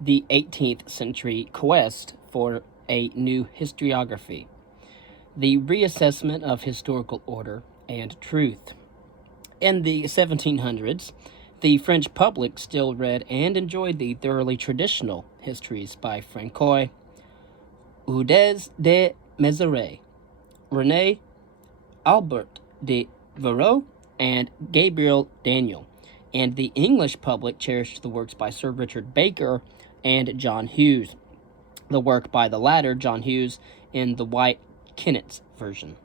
the 18th century quest for a new historiography, the reassessment of historical order and truth. In the 1700s, the French public still read and enjoyed the thoroughly traditional histories by Francois, Eudes de Mézeray, René Albert de Verreaux, and Gabriel Daniel, and the English public cherished the works by Sir Richard Baker and John Hughes, the work by the latter, John Hughes, in the White Kennet's version.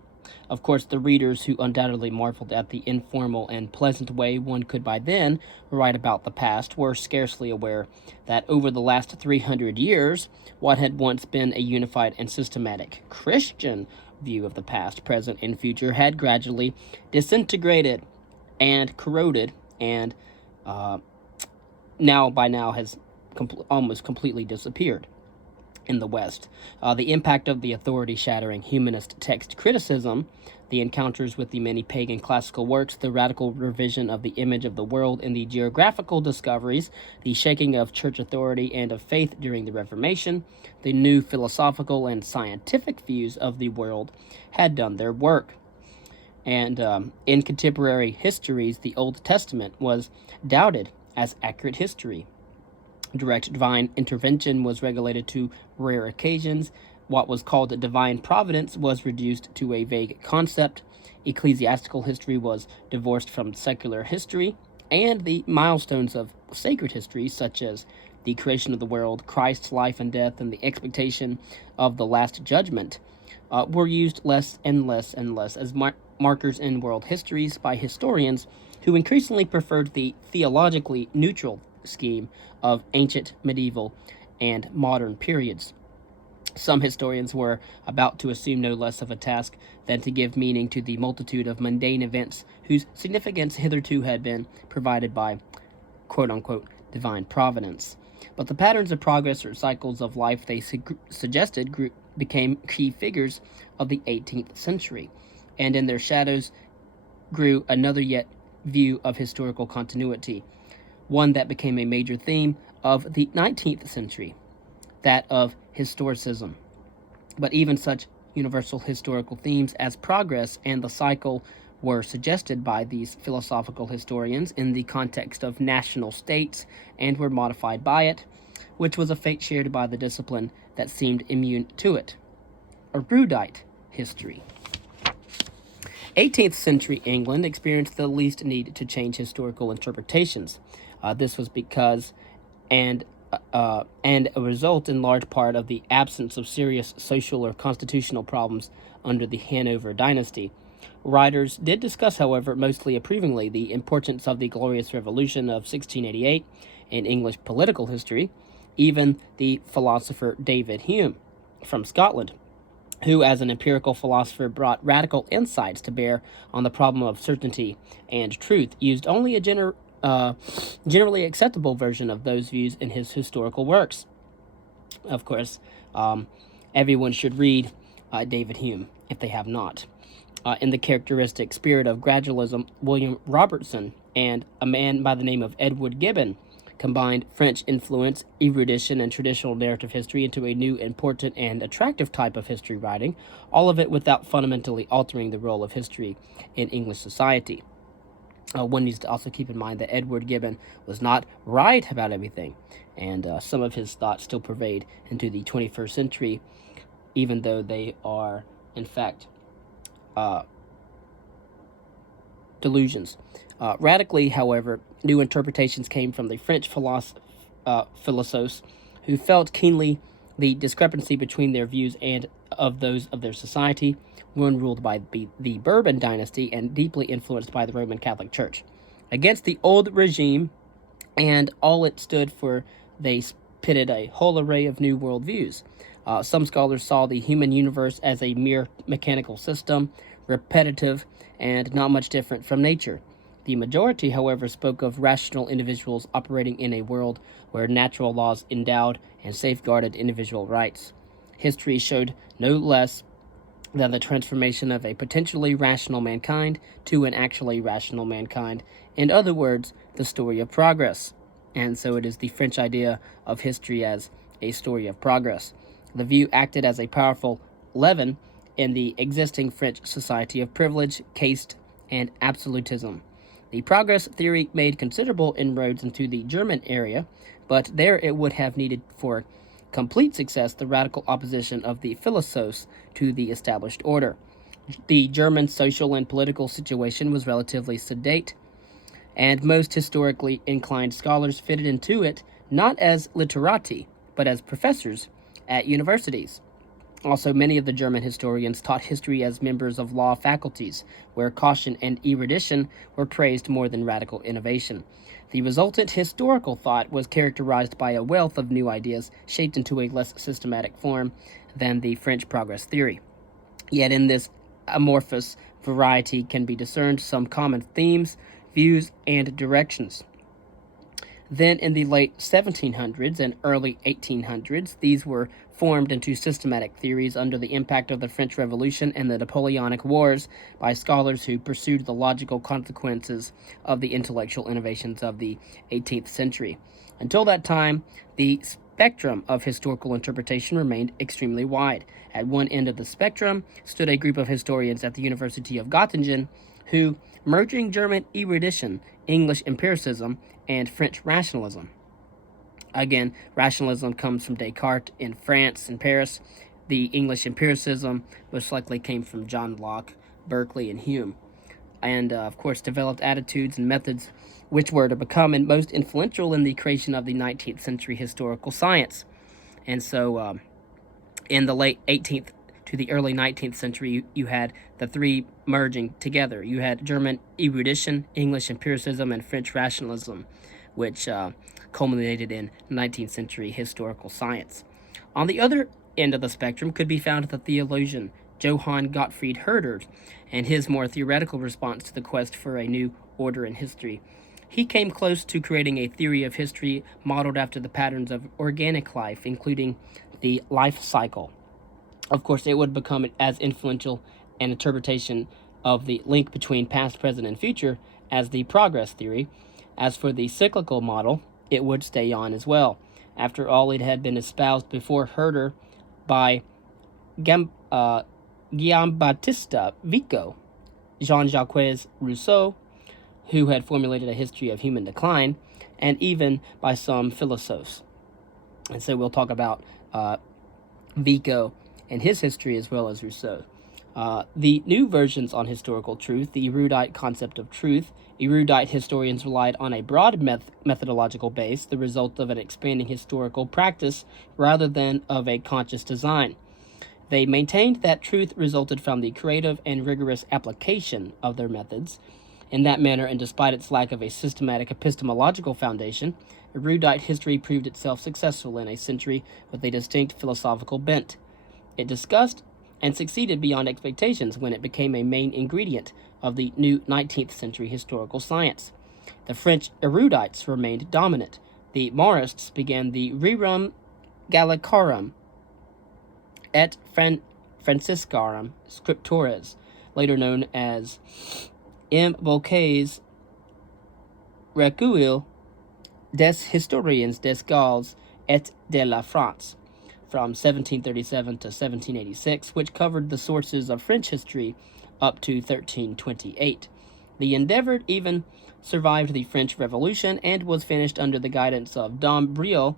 Of course, the readers who undoubtedly marveled at the informal and pleasant way one could by then write about the past were scarcely aware that over the last 300 years, what had once been a unified and systematic Christian view of the past, present, and future had gradually disintegrated and corroded, and now has almost completely disappeared in the West. The impact of the authority-shattering humanist text criticism, the encounters with the many pagan classical works, the radical revision of the image of the world, and the geographical discoveries, the shaking of church authority and of faith during the Reformation, the new philosophical and scientific views of the world had done their work. And in contemporary histories, the Old Testament was doubted as accurate history. Direct divine intervention was regulated to rare occasions. What was called divine providence was reduced to a vague concept. Ecclesiastical history was divorced from secular history, and the milestones of sacred history, such as the creation of the world, Christ's life and death, and the expectation of the last judgment, were used less and less and less as markers in world histories by historians who increasingly preferred the theologically neutral scheme of ancient, medieval, and modern periods. Some historians were about to assume no less of a task than to give meaning to the multitude of mundane events whose significance hitherto had been provided by quote-unquote divine providence. But the patterns of progress or cycles of life they suggested became key figures of the 18th century, and in their shadows grew another yet view of historical continuity, one that became a major theme of the 19th century, that of historicism. But even such universal historical themes as progress and the cycle were suggested by these philosophical historians in the context of national states and were modified by it, which was a fate shared by the discipline that seemed immune to it. Erudite history. 18th century England experienced the least need to change historical interpretations. This was because and a result in large part of the absence of serious social or constitutional problems under the Hanover dynasty. Writers did discuss, however, mostly approvingly, the importance of the Glorious Revolution of 1688 in English political history. Even the philosopher David Hume from Scotland, who as an empirical philosopher brought radical insights to bear on the problem of certainty and truth, used only a generally acceptable version of those views in his historical works. Of course, everyone should read David Hume if they have not. In the characteristic spirit of gradualism, William Robertson and a man by the name of Edward Gibbon combined French influence, erudition, and traditional narrative history into a new, important, and attractive type of history writing, all of it without fundamentally altering the role of history in English society. One needs to also keep in mind that Edward Gibbon was not right about everything, and some of his thoughts still pervade into the 21st century, even though they are, in fact, delusions. Radically, however, new interpretations came from the French philosophers who felt keenly the discrepancy between their views and of those of their society, one ruled by the Bourbon dynasty and deeply influenced by the Roman Catholic Church. Against the old regime and all it stood for, they pitted a whole array of new worldviews. Some scholars saw the human universe as a mere mechanical system, repetitive, and not much different from nature. The majority, however, spoke of rational individuals operating in a world where natural laws endowed and safeguarded individual rights. History showed no less than the transformation of a potentially rational mankind to an actually rational mankind. In other words, the story of progress. And so it is the French idea of history as a story of progress. The view acted as a powerful leaven in the existing French society of privilege, caste, and absolutism. The progress theory made considerable inroads into the German area, but there it would have needed for complete success the radical opposition of the philosophes to the established order. The German social and political situation was relatively sedate, and most historically inclined scholars fitted into it not as literati, but as professors at universities. Also, many of the German historians taught history as members of law faculties, where caution and erudition were praised more than radical innovation. The resultant historical thought was characterized by a wealth of new ideas shaped into a less systematic form than the French progress theory. Yet in this amorphous variety can be discerned some common themes, views, and directions. Then, in the late 1700s and early 1800s, these were formed into systematic theories under the impact of the French Revolution and the Napoleonic Wars by scholars who pursued the logical consequences of the intellectual innovations of the 18th century. Until that time, the spectrum of historical interpretation remained extremely wide. At one end of the spectrum stood a group of historians at the University of Göttingen who, merging German erudition, English empiricism, and French rationalism. Again, rationalism comes from Descartes in France and Paris. The English empiricism most likely came from John Locke, Berkeley, and Hume. And, of course, developed attitudes and methods which were to become most influential in the creation of the 19th century historical science. And so, in the late 18th to the early 19th century, you had the three merging together. You had German erudition, English empiricism, and French rationalism, which culminated in 19th century historical science. On the other end of the spectrum could be found the theologian Johann Gottfried Herder and his more theoretical response to the quest for a new order in history. He came close to creating a theory of history modeled after the patterns of organic life, including the life cycle. Of course, it would become as influential an interpretation of the link between past, present, and future as the progress theory. As for the cyclical model, it would stay on as well. After all, it had been espoused before Herder by Giambattista Vico, Jean-Jacques Rousseau, who had formulated a history of human decline, and even by some philosophers. And so we'll talk about Vico and his history as well as Rousseau. The new versions on historical truth, the erudite concept of truth, erudite historians relied on a broad methodological base, the result of an expanding historical practice rather than of a conscious design. They maintained that truth resulted from the creative and rigorous application of their methods. In that manner, and despite its lack of a systematic epistemological foundation, erudite history proved itself successful in a century with a distinct philosophical bent. It discussed and succeeded beyond expectations when it became a main ingredient of the new 19th century historical science. The French erudites remained dominant. The Marists began the Rerum Gallicarum et Franciscarum Scriptores, later known as M. Bouquet's Recueil des Historiens des Gaules et de la France, from 1737 to 1786, which covered the sources of French history up to 1328. The endeavor even survived the French Revolution and was finished under the guidance of Dom Briot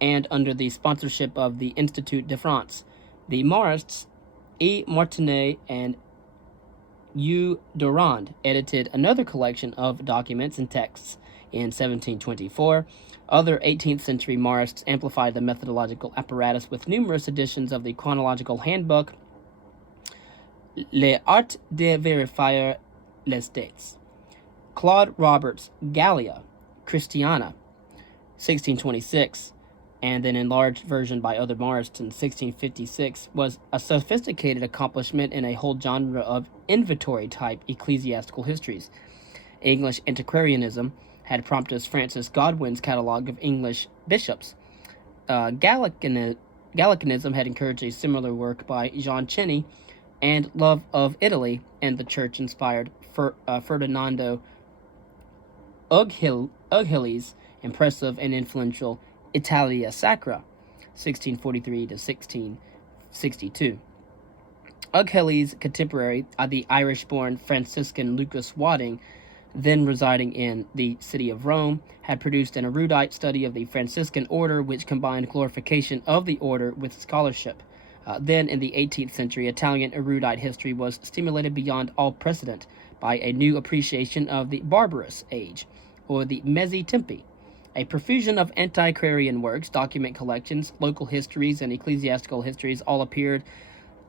and under the sponsorship of the Institut de France. The Marists, E. Martinet and U. Durand, edited another collection of documents and texts in 1724. Other 18th century Marists amplified the methodological apparatus with numerous editions of the chronological handbook, L'Art de vérifier les dates. Claude Roberts' Gallia Christiana, 1626, and an enlarged version by other Marists in 1656, was a sophisticated accomplishment in a whole genre of inventory-type ecclesiastical histories. English antiquarianism had prompted Francis Godwin's catalogue of English bishops. Gallicanism had encouraged a similar work by Jean Cheney, and love of Italy and the church inspired Ferdinando Ughelli's impressive and influential Italia Sacra, 1643 to 1662. Kelly's contemporary, the Irish-born Franciscan Lucas Wadding, then residing in the city of Rome, had produced an erudite study of the Franciscan order which combined glorification of the order with scholarship. Then, in the 18th century, Italian erudite history was stimulated beyond all precedent by a new appreciation of the barbarous age, or the Mezzi Tempi. A profusion of antiquarian works, document collections, local histories, and ecclesiastical histories all appeared,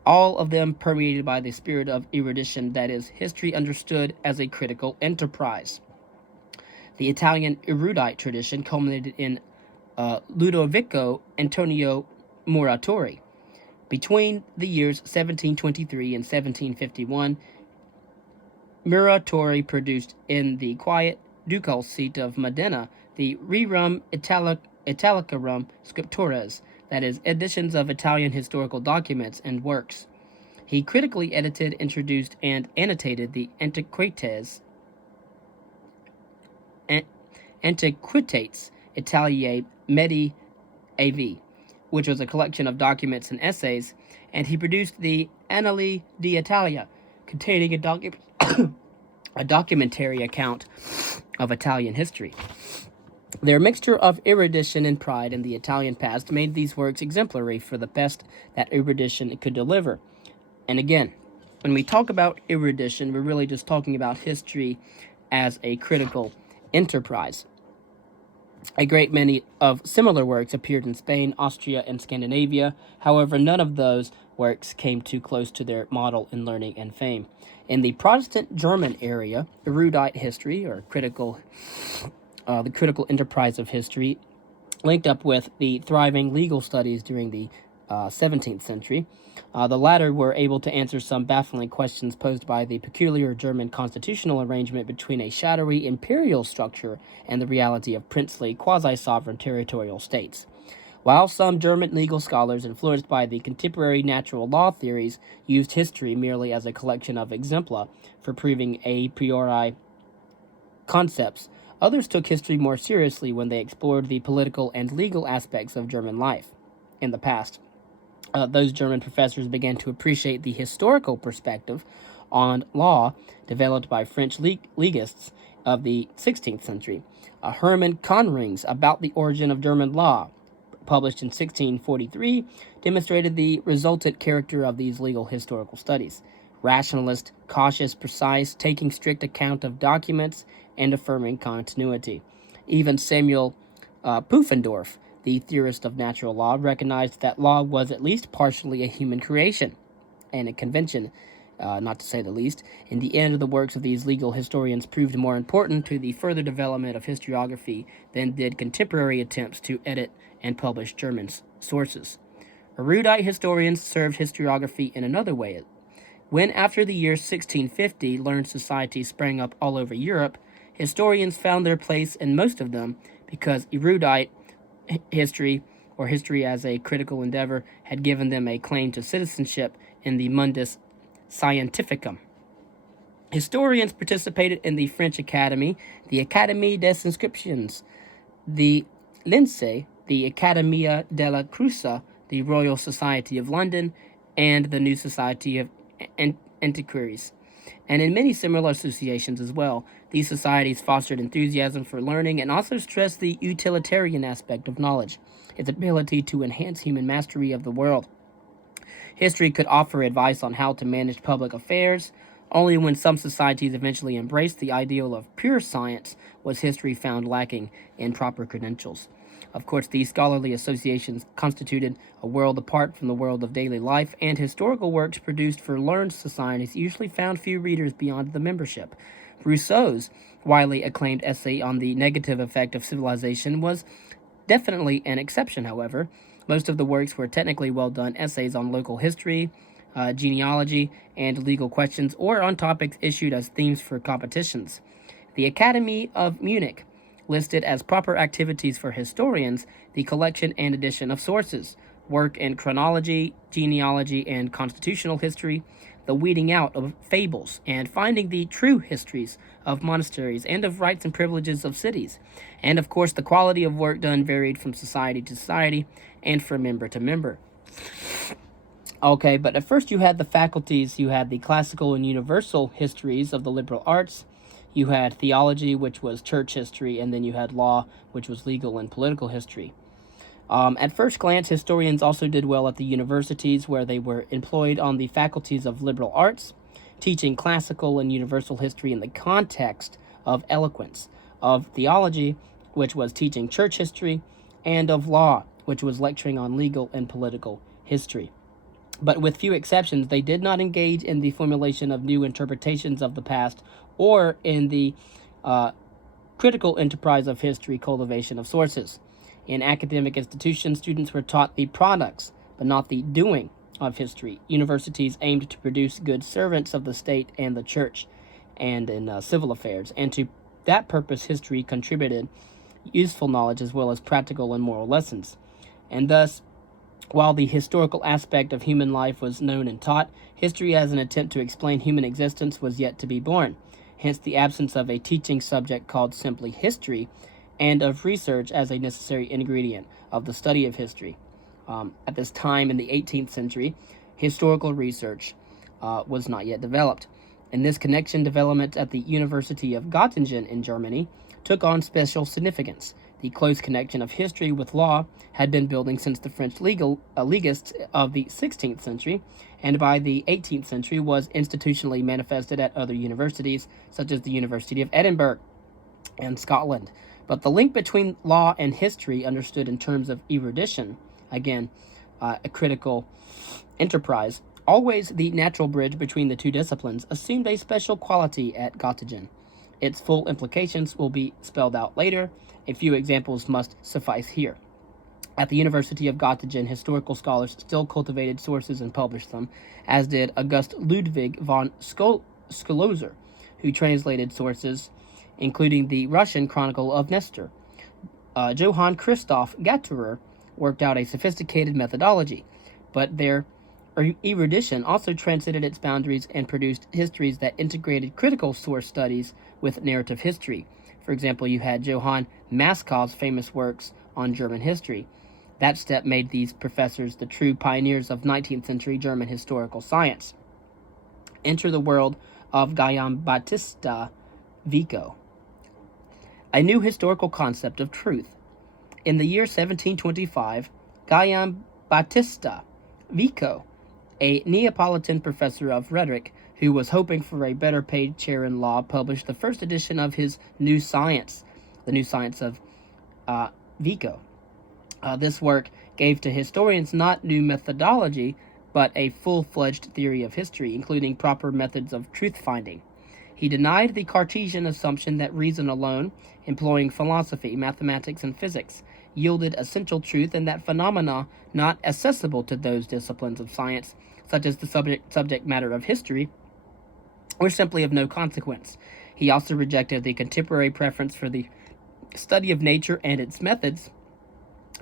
all of them permeated by the spirit of erudition, that is, history understood as a critical enterprise. The Italian erudite tradition culminated in Ludovico Antonio Muratori. Between the years 1723 and 1751, Muratori produced in the quiet ducal seat of Modena the Rerum Italicarum Scriptures, that is, editions of Italian historical documents and works. He critically edited, introduced, and annotated the Antiquitates Italiae Medievae, which was a collection of documents and essays, and he produced the Annali d'Italia, containing a documentary account of Italian history. Their mixture of erudition and pride in the Italian past made these works exemplary for the best that erudition could deliver. And again, when we talk about erudition, we're really just talking about history as a critical enterprise. A great many of similar works appeared in Spain, Austria, and Scandinavia. However, none of those works came too close to their model in learning and fame. In the Protestant German area, erudite history, or the critical enterprise of history, linked up with the thriving legal studies during the 17th century. The latter were able to answer some baffling questions posed by the peculiar German constitutional arrangement between a shadowy imperial structure and the reality of princely, quasi-sovereign territorial states. While some German legal scholars, influenced by the contemporary natural law theories, used history merely as a collection of exempla for proving a priori concepts, others took history more seriously when they explored the political and legal aspects of German life in the past. Those German professors began to appreciate the historical perspective on law developed by French legists of the 16th century. Hermann Conring's About the Origin of German Law, published in 1643, demonstrated the resultant character of these legal historical studies. Rationalist, cautious, precise, taking strict account of documents, and affirming continuity. Even Samuel Pufendorf, the theorist of natural law, recognized that law was at least partially a human creation and a convention, not to say the least. In the end, the works of these legal historians proved more important to the further development of historiography than did contemporary attempts to edit and publish German sources. Erudite historians served historiography in another way. When, after the year 1650, learned societies sprang up all over Europe, historians found their place in most of them because erudite history, or history as a critical endeavor, had given them a claim to citizenship in the mundus scientificum. Historians participated in the French Academy, the Académie des Inscriptions, the l'INSEE, the Accademia della Crusca, the Royal Society of London, and the New Society of Antiquaries, and in many similar associations as well. These societies fostered enthusiasm for learning and also stressed the utilitarian aspect of knowledge, its ability to enhance human mastery of the world. History could offer advice on how to manage public affairs. Only when some societies eventually embraced the ideal of pure science was history found lacking in proper credentials. Of course, these scholarly associations constituted a world apart from the world of daily life, and historical works produced for learned societies usually found few readers beyond the membership. Rousseau's widely acclaimed essay on the negative effect of civilization was definitely an exception, however. Most of the works were technically well-done essays on local history, genealogy, and legal questions, or on topics issued as themes for competitions. The Academy of Munich listed as proper activities for historians the collection and edition of sources, work in chronology, genealogy, and constitutional history, the weeding out of fables and finding the true histories of monasteries and of rights and privileges of cities. And of course, the quality of work done varied from society to society and from member to member. Okay, but at first you had the faculties, you had the classical and universal histories of the liberal arts, you had theology, which was church history, and then you had law, which was legal and political history. At first glance, historians also did well at the universities, where they were employed on the faculties of liberal arts, teaching classical and universal history in the context of eloquence, of theology, which was teaching church history, and of law, which was lecturing on legal and political history. But with few exceptions, they did not engage in the formulation of new interpretations of the past or in the critical enterprise of history cultivation of sources. In academic institutions, students were taught the products, but not the doing of history. Universities aimed to produce good servants of the state and the church, and in civil affairs. And to that purpose, history contributed useful knowledge as well as practical and moral lessons. And thus, while the historical aspect of human life was known and taught, history as an attempt to explain human existence was yet to be born. Hence the absence of a teaching subject called simply history, and of research as a necessary ingredient of the study of history. At this time in the 18th century, historical research was not yet developed. In this connection, development at the University of Göttingen in Germany took on special significance. The close connection of history with law had been building since the French legists of the 16th century, and by the 18th century was institutionally manifested at other universities, such as the University of Edinburgh and Scotland. But the link between law and history, understood in terms of erudition, again, a critical enterprise, always the natural bridge between the two disciplines, assumed a special quality at Göttingen. Its full implications will be spelled out later. A few examples must suffice here. At the University of Göttingen, historical scholars still cultivated sources and published them, as did August Ludwig von Schlosser, who translated sources, including the Russian Chronicle of Nestor. Johann Christoph Gatterer worked out a sophisticated methodology, but their erudition also transcended its boundaries and produced histories that integrated critical source studies with narrative history. For example, you had Johann Maskov's famous works on German history. That step made these professors the true pioneers of 19th century German historical science. Enter the world of Guillaume Battista Vico. A new historical concept of truth. In the year 1725, Guillaume Battista Vico, a Neapolitan professor of rhetoric who was hoping for a better paid chair in law, published the first edition of his New Science, the New Science of Vico. This work gave to historians not new methodology, but a full-fledged theory of history, including proper methods of truth-finding. He denied the Cartesian assumption that reason alone, employing philosophy, mathematics, and physics, yielded essential truth, and that phenomena not accessible to those disciplines of science, such as the subject matter of history, were simply of no consequence. He also rejected the contemporary preference for the study of nature and its methods,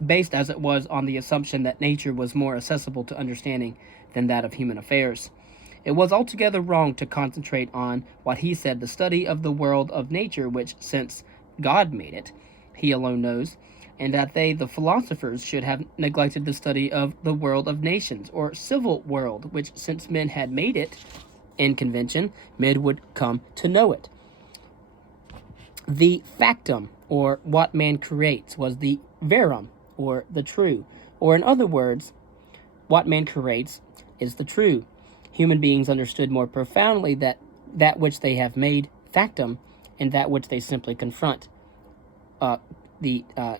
based as it was on the assumption that nature was more accessible to understanding than that of human affairs. It was altogether wrong to concentrate on what he said the study of the world of nature, which, since God made it, he alone knows, and that they, the philosophers, should have neglected the study of the world of nations, or civil world, which, since men had made it in convention, men would come to know it. The factum, or what man creates, was the verum, or the true, or in other words, what man creates is the true. Human beings understood more profoundly that which they have made factum, and that which they simply confront,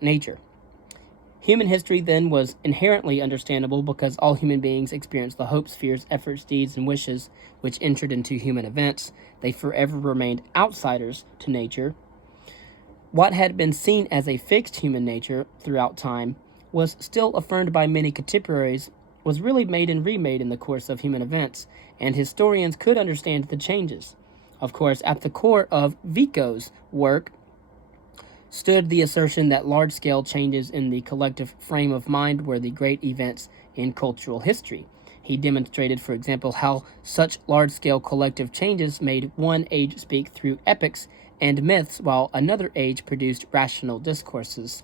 nature. Human history, then, was inherently understandable because all human beings experienced the hopes, fears, efforts, deeds, and wishes which entered into human events. They forever remained outsiders to nature. What had been seen as a fixed human nature throughout time was still affirmed by many contemporaries, was really made and remade in the course of human events, and historians could understand the changes. Of course, at the core of Vico's work stood the assertion that large-scale changes in the collective frame of mind were the great events in cultural history. He demonstrated, for example, how such large-scale collective changes made one age speak through epics and myths, while another age produced rational discourses.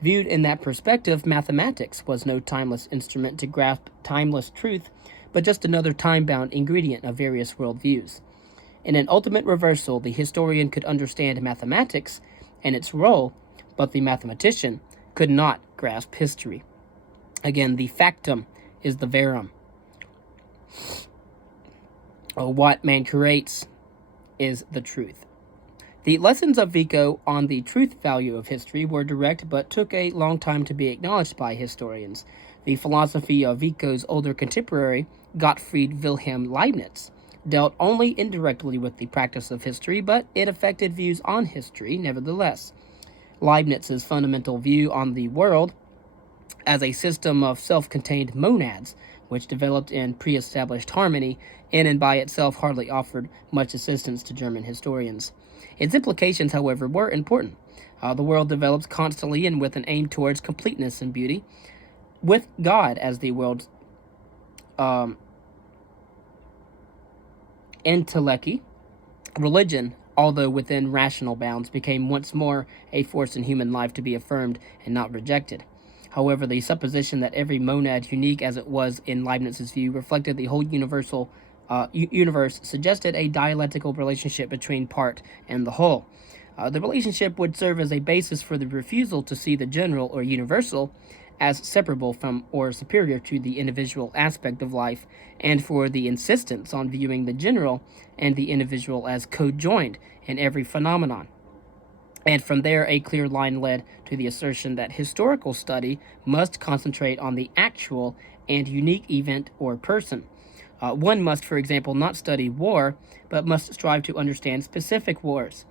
Viewed in that perspective, mathematics was no timeless instrument to grasp timeless truth, but just another time-bound ingredient of various worldviews. In an ultimate reversal, the historian could understand mathematics and its role, but the mathematician could not grasp history. Again, the factum is the verum. What man creates is the truth. The lessons of Vico on the truth value of history were direct but took a long time to be acknowledged by historians. The philosophy of Vico's older contemporary, Gottfried Wilhelm Leibniz, dealt only indirectly with the practice of history, but it affected views on history nevertheless. Leibniz's fundamental view on the world as a system of self-contained monads, which developed in pre-established harmony, in and by itself hardly offered much assistance to German historians. Its implications, however, were important. The world develops constantly and with an aim towards completeness and beauty, with God as the world's entelechy. Religion, although within rational bounds, became once more a force in human life to be affirmed and not rejected. However, the supposition that every monad, unique as it was in Leibniz's view, reflected the whole universe suggested a dialectical relationship between part and the whole. The relationship would serve as a basis for the refusal to see the general or universal as separable from or superior to the individual aspect of life, and for the insistence on viewing the general and the individual as co-joined in every phenomenon. And from there, a clear line led to the assertion that historical study must concentrate on the actual and unique event or person. One must, for example, not study war, but must strive to understand specific wars.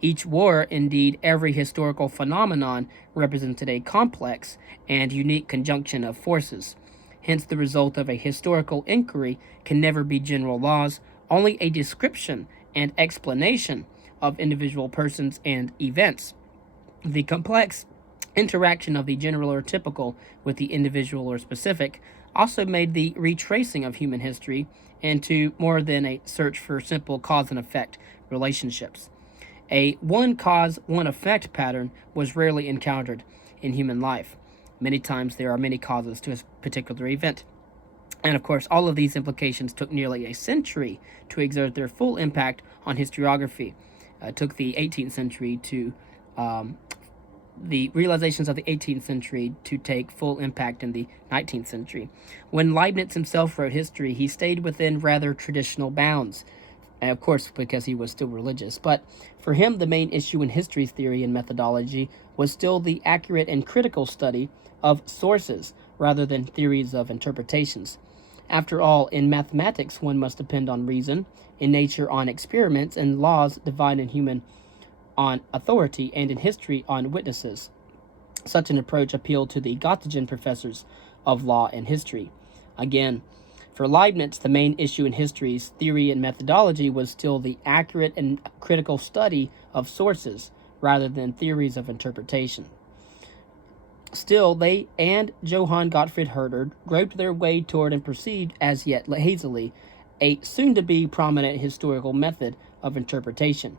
Each war, indeed every historical phenomenon, represented a complex and unique conjunction of forces. Hence, the result of a historical inquiry can never be general laws, only a description and explanation of individual persons and events. The complex interaction of the general or typical with the individual or specific also made the retracing of human history into more than a search for simple cause and effect relationships. A one cause, one effect pattern was rarely encountered in human life. Many times there are many causes to a particular event. And of course, all of these implications took nearly a century to exert their full impact on historiography. It took the 18th century to the realizations of the 18th century to take full impact in the 19th century. When Leibniz himself wrote history, he stayed within rather traditional bounds, of course, because he was still religious. But for him, the main issue in history theory and methodology was still the accurate and critical study of sources rather than theories of interpretations. After all, in mathematics, one must depend on reason, in nature on experiments, and laws divine and human on authority, and in history on witnesses. Such an approach appealed to the Göttingen professors of law and history. Again, for Leibniz, the main issue in history's theory and methodology was still the accurate and critical study of sources rather than theories of interpretation. Still, they and Johann Gottfried Herder groped their way toward and perceived, as yet hazily, a soon-to-be prominent historical method of interpretation.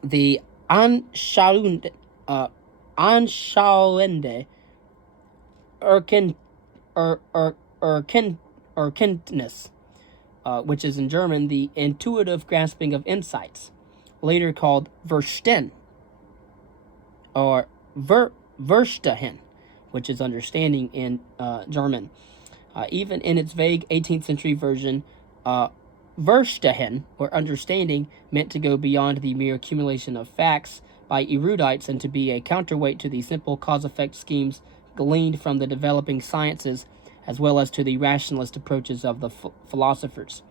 The anschauende Erkenntnis, which is in German the intuitive grasping of insights, later called Verstehen, or Verstehen, which is understanding in German. Even in its vague 18th century version, Verstehen, or understanding, meant to go beyond the mere accumulation of facts by erudites and to be a counterweight to the simple cause-effect schemes gleaned from the developing sciences, as well as to the rationalist approaches of the philosophers.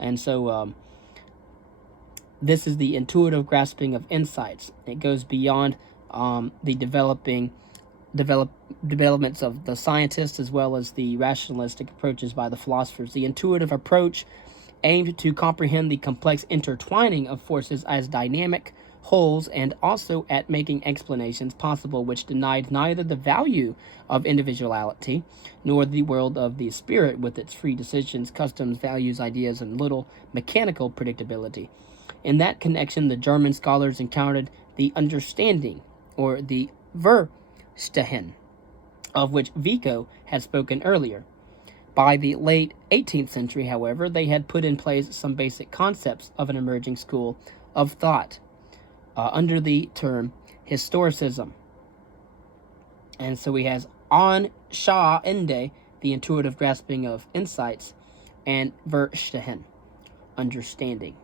And so this is the intuitive grasping of insights. It goes beyond the developments of the scientists as well as the rationalistic approaches by the philosophers. The intuitive approach aimed to comprehend the complex intertwining of forces as dynamic wholes, and also at making explanations possible which denied neither the value of individuality nor the world of the spirit with its free decisions, customs, values, ideas, and little mechanical predictability. In that connection, the German scholars encountered the understanding, or the Verstehen, of which Vico had spoken earlier. By the late 18th century, however, they had put in place some basic concepts of an emerging school of thought under the term historicism. And so he has on Shah Ende, the intuitive grasping of insights, and Verstehen, understanding.